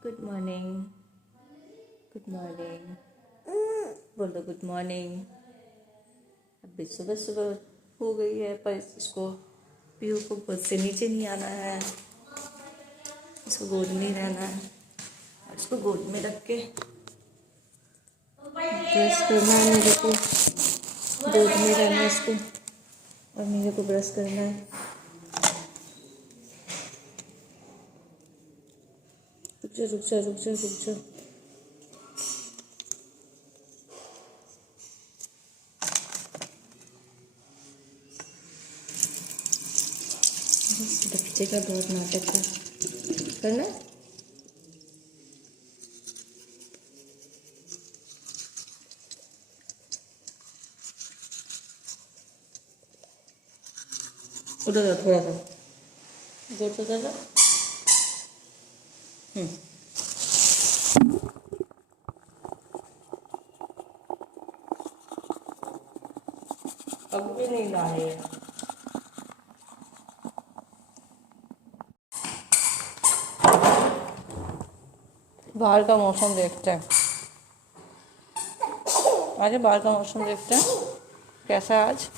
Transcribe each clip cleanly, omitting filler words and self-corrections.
Good morning. Good morning. बोलो good morning. अभी सुबह सुबह हो गई है, पर इसको पीयू को गोद से नीचे नहीं आना है, इसको गोद में ही रहना है। और इसको गोद में रख के ब्रश करना है मेरे को, गोद में रहना है इसको, और मेरे को ब्रश करना है। रुक जा रुक जा रुक जा रुक जा। बच्चे का बहुत नाटक है करना। उधर जा थोड़ा सा, जोर से जा। अब भी नहीं ला रही है। बाहर का मौसम देखते हैं, आज बाहर का मौसम देखते हैं कैसा है आज।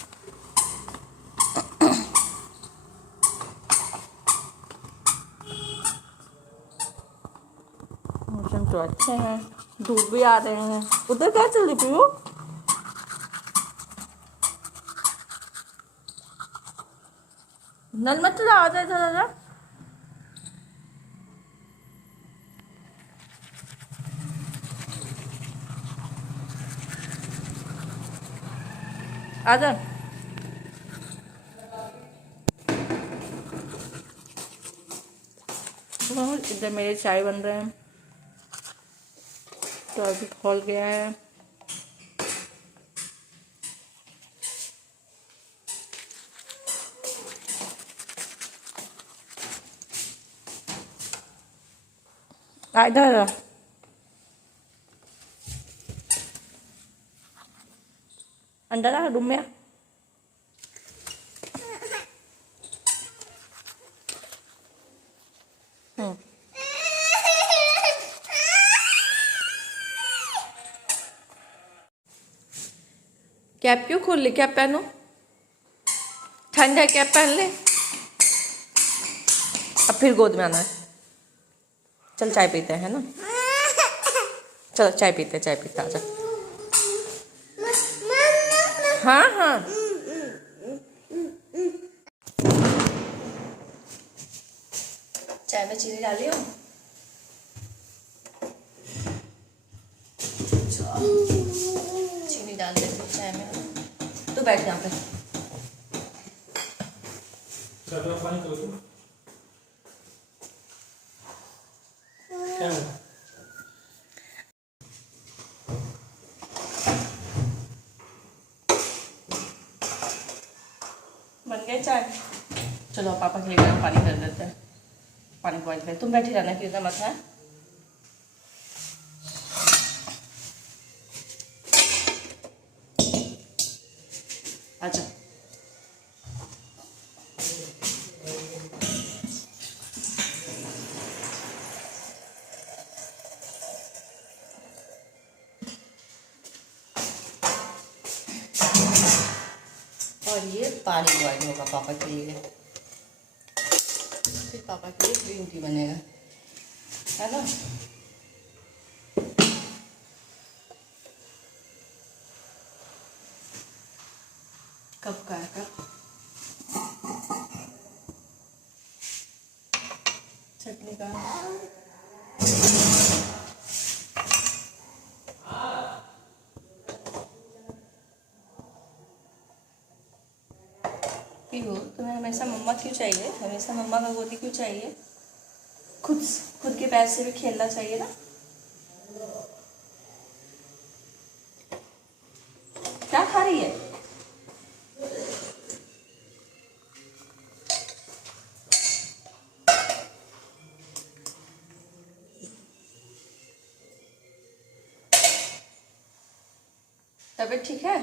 मौसम तो अच्छे हैं, धूप भी आ रहे हैं। उधर क्या चल रही पीयू? नल मत चला, आ जा इधर आ जा। आजा। इधर मेरे चाय बन रहे हैं, तो अभी खोल गया है। इधर आ। अंदर आ, रूम में आ। कैप क्यों खोल ली? कैप पहनो, ठंड है, कैप पहन ले। अब फिर गोद में आना है। चल चाय पीते हैं ना, चलो चाय पीते आजा। हाँ हाँ चाय में चीनी डाली हो? चीनी डाल देते चाय में। तो बैठ यहाँ पे। बन गए चाय? चलो पापा के लिए गर्म पानी कर देते हैं, पानी बॉइल कर। तुम बैठी रहना, कि मत है। अच्छा और ये पानी बॉइल होगा पापा के लिए, फिर पापा के लिए ग्रीन टी बनेगा, है ना। कब का है? कब चटनी का? पीहू, तुम्हें हमेशा मम्मा क्यों चाहिए? हमेशा मम्मा का गोदी क्यों चाहिए? खुद के पैर से भी खेलना चाहिए ना। क्या खा रही है? तबीयत ठीक है?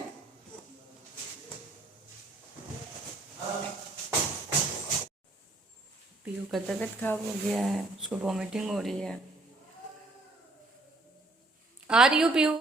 पीयू का तबीयत खराब हो गया है, उसको वॉमिटिंग हो रही है। आ रही हो पीयू?